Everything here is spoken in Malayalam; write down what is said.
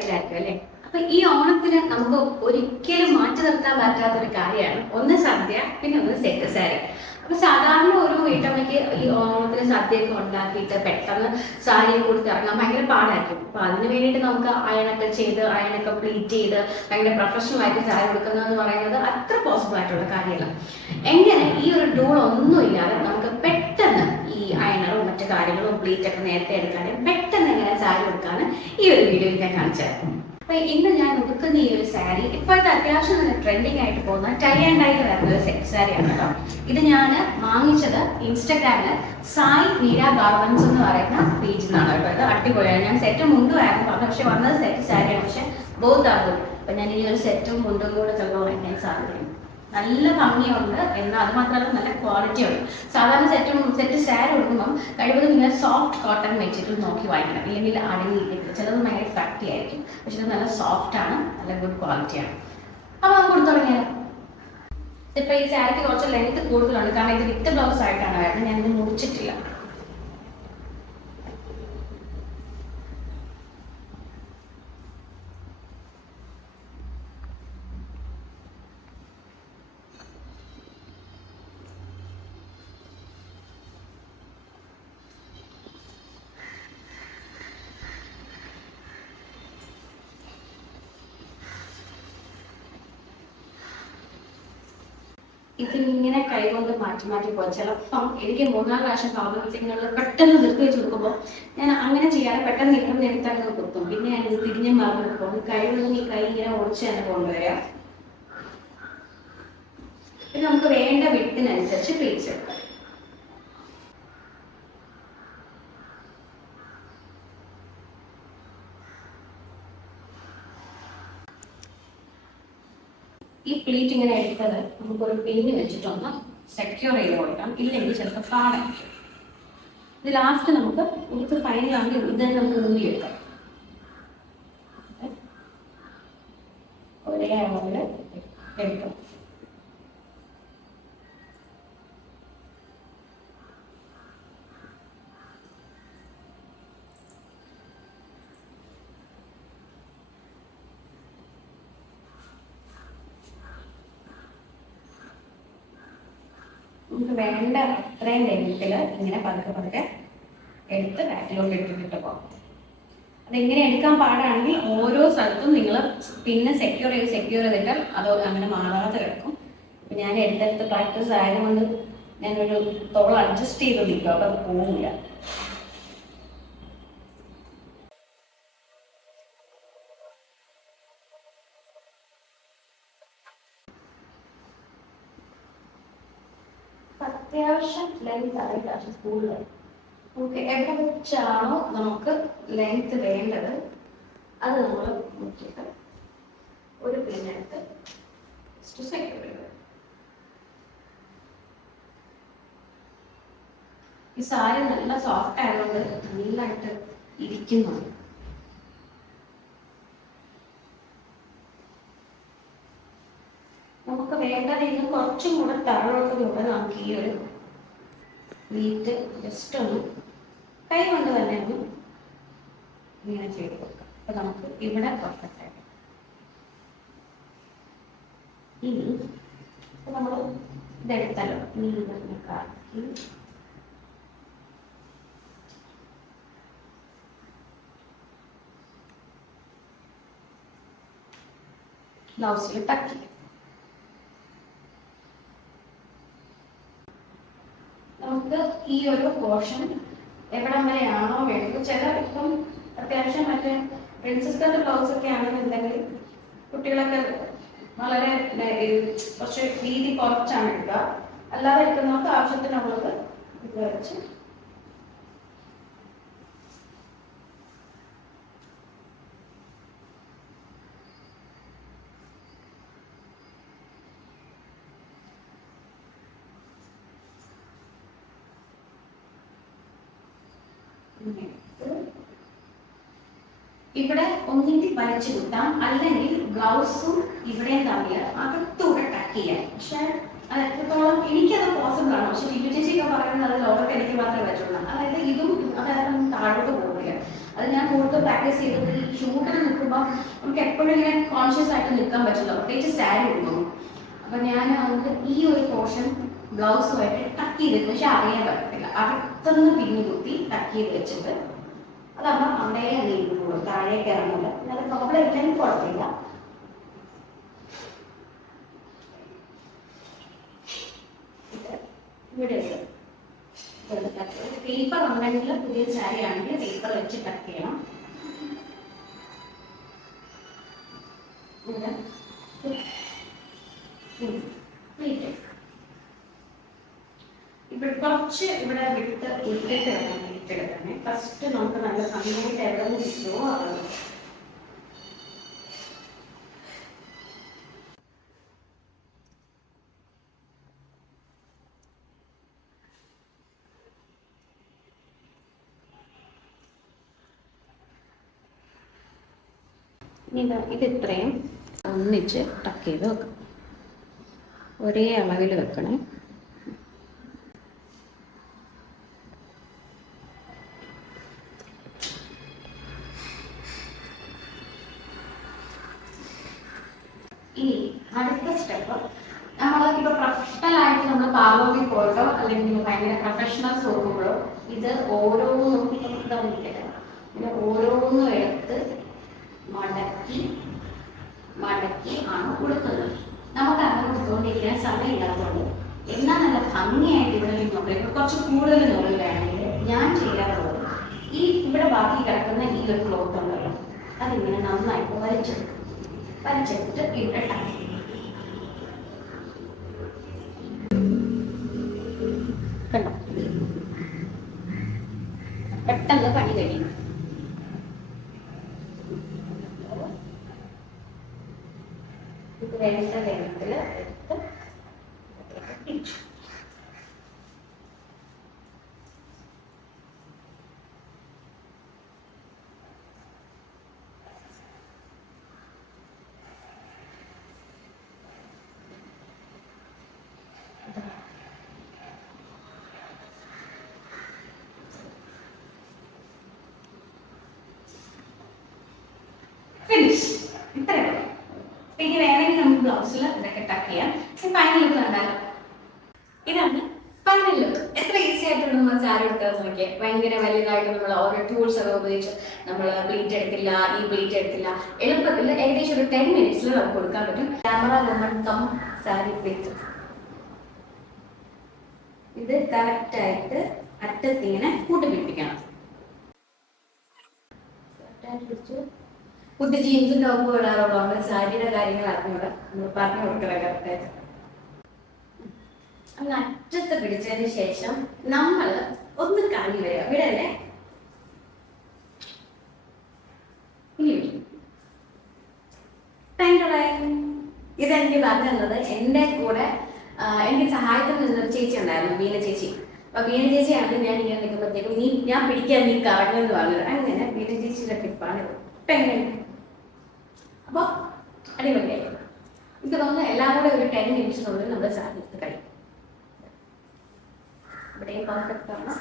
തിരക്കിലായിരിക്കും അല്ലേ? അപ്പൊ ഈ ഓണത്തിന് നമുക്ക് ഒരിക്കലും മാറ്റി നിർത്താൻ പറ്റാത്ത ഒരു കാര്യമാണ് ഒന്ന് സദ്യ, പിന്നെ ഒന്ന് സെറ്റ് സാരി. അപ്പൊ സാധാരണ ഒരു വീട്ടമ്മയ്ക്ക് ഈ ഓണത്തിന് സദ്യയൊക്കെ ഉണ്ടാക്കിയിട്ട് പെട്ടെന്ന് സാരി കൊടുത്ത് ഇറങ്ങാൻ ഭയങ്കര പാടായിരിക്കും. അപ്പൊ അതിന് വേണ്ടിയിട്ട് നമുക്ക് അയണൊക്കെ ചെയ്ത് അയണൊക്കെ പ്ലീറ്റ് ചെയ്ത് ഭയങ്കര പ്രൊഫഷണൽ ആയിട്ട് സാരി കൊടുക്കുന്നതെന്ന് പറയുന്നത് അത്ര പോസിബിൾ ആയിട്ടുള്ള കാര്യമല്ല. എങ്ങനെ ഈ ഒരു ടൂൾ ഒന്നും ഇല്ലാതെ നമുക്ക് പെട്ടെന്ന് ഈ അയണറും മറ്റു കാര്യങ്ങളും പ്ലീറ്റ് ഒക്കെ നേരത്തെ എടുക്കാനും പെട്ടെന്ന് എങ്ങനെ സാരി കൊടുക്കാനും ഈ ഒരു വീഡിയോയിൽ ഞാൻ കാണിച്ചു തരാം. അപ്പൊ ഇന്ന് ഞാൻ ഉടുക്കുന്ന ഈ ഒരു സാരി ഇപ്പോഴത്തെ അത്യാവശ്യം നല്ല ട്രെൻഡിങ് ആയിട്ട് പോകുന്ന ടൈ ആൻഡ് ഡൈ വരുന്ന ഒരു സെറ്റ് സാരിയാണ് കേട്ടോ. ഇത് ഞാൻ വാങ്ങിച്ചത് ഇൻസ്റ്റാഗ്രാമില് സായി മീര ഗാർമെന്റ്സ് എന്ന് പറയുന്ന പേജിൽ നിന്നാണ് കേട്ടോ. ഇത് അടിപൊളിയാണ്. ഞാൻ സെറ്റും മുണ്ടും ആയിരുന്നു പറഞ്ഞു, പക്ഷെ വന്നത് സെറ്റ് സാരിയാണ്. പക്ഷെ ബോത്ത് ആകും. അപ്പൊ ഞാൻ ഈ ഒരു സെറ്റും മുണ്ടും കൂടെ ചിലപ്പോൾ വാങ്ങിക്കാൻ സാധ്യതയുണ്ട്. നല്ല ഭംഗിയുണ്ട്, എന്നാൽ അത് മാത്രമല്ല നല്ല ക്വാളിറ്റി ഉണ്ട്. സാധാരണ സെറ്റ് സാരി കൊടുക്കുമ്പം കഴിവതും ഇങ്ങനെ സോഫ്റ്റ് കോട്ടൺ മെറ്റീരിയൽ നോക്കി വാങ്ങിക്കണം, ഇല്ലെങ്കിൽ അടങ്ങിയിരിക്കത്തില്ല. ചിലത് ഭയങ്കര കട്ടിയായിരിക്കും, പക്ഷെ ഇത് നല്ല സോഫ്റ്റ് ആണ്, നല്ല ഗുഡ് ക്വാളിറ്റിയാണ്. അപ്പോൾ അത് കൊടുത്തു തുടങ്ങിയാൽ ഇപ്പൊ ഈ സാരിക്ക് കുറച്ച് ലെങ്ത് കൂടുതലുണ്ട്, കാരണം ഇത് വിത്ത് ബ്ലൗസ് ആയിട്ടാണ് വരുന്നത്. ഞാനിത് മുറിച്ചിട്ടില്ല. ഇതിങ്ങനെ കൈകൊണ്ട് മാറ്റി മാറ്റി പോകും. ചിലപ്പം എനിക്ക് 3-4 പ്രാവശ്യം കാണുമ്പോഴത്തേക്കുള്ള പെട്ടെന്ന് നിർത്തി വെച്ച് കൊടുക്കുമ്പോൾ ഞാൻ അങ്ങനെ ചെയ്യാതെ പെട്ടെന്ന് ഇങ്ങനെ എടുത്തങ്ങ് കൊടുക്കും. പിന്നെ ഞാൻ ഇത് തിരിഞ്ഞ് മറന്നു പോകും. കഴിവുള്ള ഈ കൈ ഇങ്ങനെ ഒടിച്ച് തന്നെ കൊണ്ടുവരിക. പിന്നെ നമുക്ക് വേണ്ട വിട്ടിനനുസരിച്ച് പ്ലീറ്റ്സ് എടുക്കാം. ഈ പ്ലീറ്റ് ഇങ്ങനെ എടുത്തത് നമുക്കൊരു പിന്ന് വെച്ചിട്ടൊന്ന് സെക്യൂർ ചെയ്ത് കൊടുക്കാം, ഇല്ലെങ്കിൽ ചിലപ്പോൾ പാടായിരിക്കും. ഇത് ലാസ്റ്റ് നമുക്ക് ഉടുത്ത് ഫൈനലാണെങ്കിൽ ഇത് നമുക്ക് ഊരിയെടുക്കാം. ഒരേ അളവിൽ എടുക്കാം. നമുക്ക് വേണ്ട അത്രയും ലെങ്ത്തിൽ ഇങ്ങനെ പതുക്കെ പതുക്കെ എടുത്ത് ബാക്കിലോട്ട് ഇട്ടിട്ട് പോകാം. അതെങ്ങനെ എടുക്കാൻ പാടാണെങ്കിൽ ഓരോ സ്ഥലത്തും നിങ്ങൾ പിന്നെ സെക്യൂർ ചെയ്തിട്ട് അത് അങ്ങനെ മാറാതെ കിടക്കും. അപ്പം ഞാൻ എടുത്തെടുത്ത് പ്രാക്ടീസ് ആയതുകൊണ്ട് ഞാനൊരു തോളം അഡ്ജസ്റ്റ് ചെയ്ത് നിൽക്കും, അപ്പം അത് പോവില്ല. അത്യാവശ്യം ലെങ്ത് ആയിട്ട് സ്കൂളിൽ നമുക്ക് എവിടെ വെച്ചാണോ നമുക്ക് ലെങ്ത് വേണ്ടത് അത് നമ്മൾ നോക്കിയിട്ട് ഒരു പിന്നെടുത്ത് സെക്യൂർ ചെയ്ത്. ഈ സാരി നല്ല സോഫ്റ്റ് ആയതുകൊണ്ട് നല്ലതായിട്ട് ഇരിക്കുന്നുണ്ട്. നമുക്ക് വേണ്ടത് ഇന്ന് കുറച്ചും കൂടെ തറവൊക്കെ നമുക്ക് ഈ ഒരു വീറ്റ് ജസ്റ്റ് ഒന്ന് കൈ കൊണ്ട് തന്നെ ഒന്ന് ഇങ്ങനെ ചെയ്ത് കൊടുക്കാം. അപ്പൊ നമുക്ക് ഇവിടെ പെർഫെക്റ്റ് ആയിട്ട്. ഇനി നമ്മൾ ഇതെടുത്തല്ലോ, ഇനി ഇതൊക്കെ ആക്കി ബ്ലൗസിൽ തട്ടി നമുക്ക് ഈ ഒരു പോർഷൻ എവിടം വരെയാണോ വേണ്ടത്. ചില ഇപ്പം അത്യാവശ്യം മറ്റേ പ്രിൻസസ് കട്ട് ബ്ലൗസ് ഒക്കെ ആണെന്നുണ്ടെങ്കിൽ കുട്ടികളൊക്കെ വളരെ കുറച്ച് വീതി കുറച്ചാണ് എടുക്കുക. അല്ലാതെ എടുക്കുന്നവർക്ക് ആവശ്യത്തിനുള്ളത് ഇത് വെച്ച് ഇവിടെ ഒന്നെങ്കിൽ വലിച്ചു കിട്ടാം, അല്ലെങ്കിൽ ബ്ലൗസും ഇവിടെയും തമ്മിൽ അകത്തൂടെ ടക്ക് ചെയ്യാം. പക്ഷെ അത് എത്രത്തോളം എനിക്കത് പോസിബിൾ ആണ്. പക്ഷെ ലിറ്റു ചേച്ചിയൊക്കെ പറയുന്നത് അത് ലോകത്ത് എനിക്ക് മാത്രമേ പറ്റുള്ളൂ. അതായത് ഇതും അതായത് താഴോട്ട് പോകില്ല. അത് ഞാൻ കൂടുതൽ പ്രാക്ടീസ് ചെയ്തത് ഈ ഷൂട്ടിൽ നിൽക്കുമ്പോൾ നമുക്ക് എപ്പോഴും ഇങ്ങനെ കോൺഷ്യസ് ആയിട്ട് നിൽക്കാൻ പറ്റില്ല, പ്രത്യേകിച്ച് സാരി കൊടുക്കുന്നു. അപ്പൊ ഞാൻ നമുക്ക് ഈ ഒരു പോർഷൻ ബ്ലൗസുമായിട്ട് ടക്ക് ചെയ്തിട്ട്, പക്ഷെ അറിയാൻ പറ്റത്തില്ല, അടുത്തൊന്ന് പിന്നി കുത്തി ടക്ക് ചെയ്ത് വെച്ചിട്ട് അതാകുമ്പോൾ അവിടെ നീങ്ങുള്ളൂ, താഴേക്ക് ഇറങ്ങില്ല. അത് പ്രോബ്ലം ഇല്ലെങ്കിൽ കുഴപ്പമില്ല. ഇവിടെ പേപ്പർ ഉണ്ടെങ്കിൽ പുതിയ സാരി ആണെങ്കിൽ പേപ്പർ വെച്ച് ടക്ക് ചെയ്യണം. ഇവിടെ കുറച്ച് ഇവിടെ വിട്ട് ഉള്ളിലേക്ക് വേണം ഇട്ടെടുക്കാനേ. ഫസ്റ്റ് നമുക്ക് നല്ല ഭംഗിയായിട്ട് എവിടെ നിന്ന് കിട്ടുമോ അത് ഇത് ഇത്രയും ഒന്നിച്ച് ടക്ക് ചെയ്ത് വെക്കാം. ഒരേ അളവിൽ വെക്കണേ. ഇനി അടുത്ത സ്റ്റെപ്പ്, നമ്മളിപ്പോൾ പ്രൊഫഷണൽ ആയിട്ട് നമ്മൾ പാർലറിൽ പോയിട്ടോ അല്ലെങ്കിൽ ഭയങ്കര പ്രൊഫഷണൽസ് നോക്കുമ്പോഴോ ഇത് ഓരോന്നും ഇങ്ങനെ ഓരോന്നും എടുത്ത് മടക്കി മടക്കി ആണ് കൊടുക്കുന്നത്. നമുക്ക് അങ്ങനെ കൊടുത്തുകൊണ്ടിരിക്കാൻ സമയമില്ലാത്തതുകൊണ്ട് എന്നാൽ നല്ല ഭംഗിയായിട്ട് ഇവിടെ നോക്കുക. ഇപ്പോൾ കുറച്ച് കൂടുതൽ നൂല് വേണമെങ്കിൽ ഞാൻ ചെയ്യാറുള്ളത് ഈ ഇവിടെ ബാക്കി കിടക്കുന്ന ഈ ഒരു ക്ലോത്ത് ഉണ്ടല്ലോ, അതിങ്ങനെ നന്നായിട്ട് വലിച്ചെടുക്കും. വലിച്ചെടുത്തിട്ട് ഇവിടെ ടക്ക് കണ്ടോ, പെട്ടെന്ന് പണി കഴിയും. ഇത് വേണ്ട വേഗത്തിൽ എടുത്ത് പിടിച്ചു. ഫിനിഷ്. ഇത്രയും ഇനി വേണമെങ്കിൽ നമുക്ക് ബ്ലൗസിൽ ഇതൊക്കെ ടക്ക് ചെയ്യാം. ഫൈനൽ ലുക്ക് കണ്ടാലോ? ഇതാണ് ഫൈനൽ ലുക്ക്. എത്ര ഈസി ആയിട്ടുണ്ട് നമ്മൾ സാരി എടുക്കാൻ നോക്കിയാൽ. ഭയങ്കര വലുതായിട്ട് നമ്മൾ ഓരോ ടൂൾസ് ഒക്കെ ഉപയോഗിച്ച് നമ്മൾ പ്ലീറ്റ് എടുത്തില്ല, ഈ പ്ലീറ്റ് എടുത്തില്ല, എളുപ്പത്തിൽ ഏകദേശം ഒരു 10 minutes നമുക്ക് കൊടുക്കാൻ പറ്റും. Camera woman cum sari pleat. ഇത് കറക്റ്റായിട്ട് അറ്റത്തിങ്ങനെ കൂട്ടിപ്പിടിപ്പിക്കണം. പുതിയ ജീൻസും ടോപ്പ് ഇടാറുള്ളതുകൊണ്ട് സാരിയുടെ കാര്യങ്ങൾ അറിഞ്ഞൂടെ നമ്മൾ പറഞ്ഞു കൊടുക്കണം കറക്റ്റായിട്ട്. അങ്ങ് അറ്റത്ത് പിടിച്ചതിന് ശേഷം നമ്മൾ ഒന്ന് കറങ്ങി വരിക. ഇവിടെ അല്ലേ ഇനി ഇതെനിക്ക് പറഞ്ഞു തന്നത് എൻ്റെ കൂടെ എനിക്ക് സഹായത്തിൽ നിന്നൊരു ചേച്ചി ഉണ്ടായിരുന്നു, ബീന ചേച്ചി. അപ്പൊ ബീന ചേച്ചിയാണ് ഞാൻ ഇങ്ങനെ നിൽക്കുമ്പോഴത്തേക്കും ഞാൻ പിടിക്കാൻ നീ കറങ്ങുമെന്ന് പറഞ്ഞത്. അങ്ങനെ ബീന ചേച്ചിയുടെ ടിപ്പാണ് ഇത്. അപ്പൊ അടിപൊളിയായി. എനിക്ക് തോന്നുന്നു എല്ലാം കൂടെ ഒരു 10 minutes നമ്മൾ സാധിച്ച് കഴിയും. ഇവിടെയും പെർഫെക്റ്റ് ആണ്.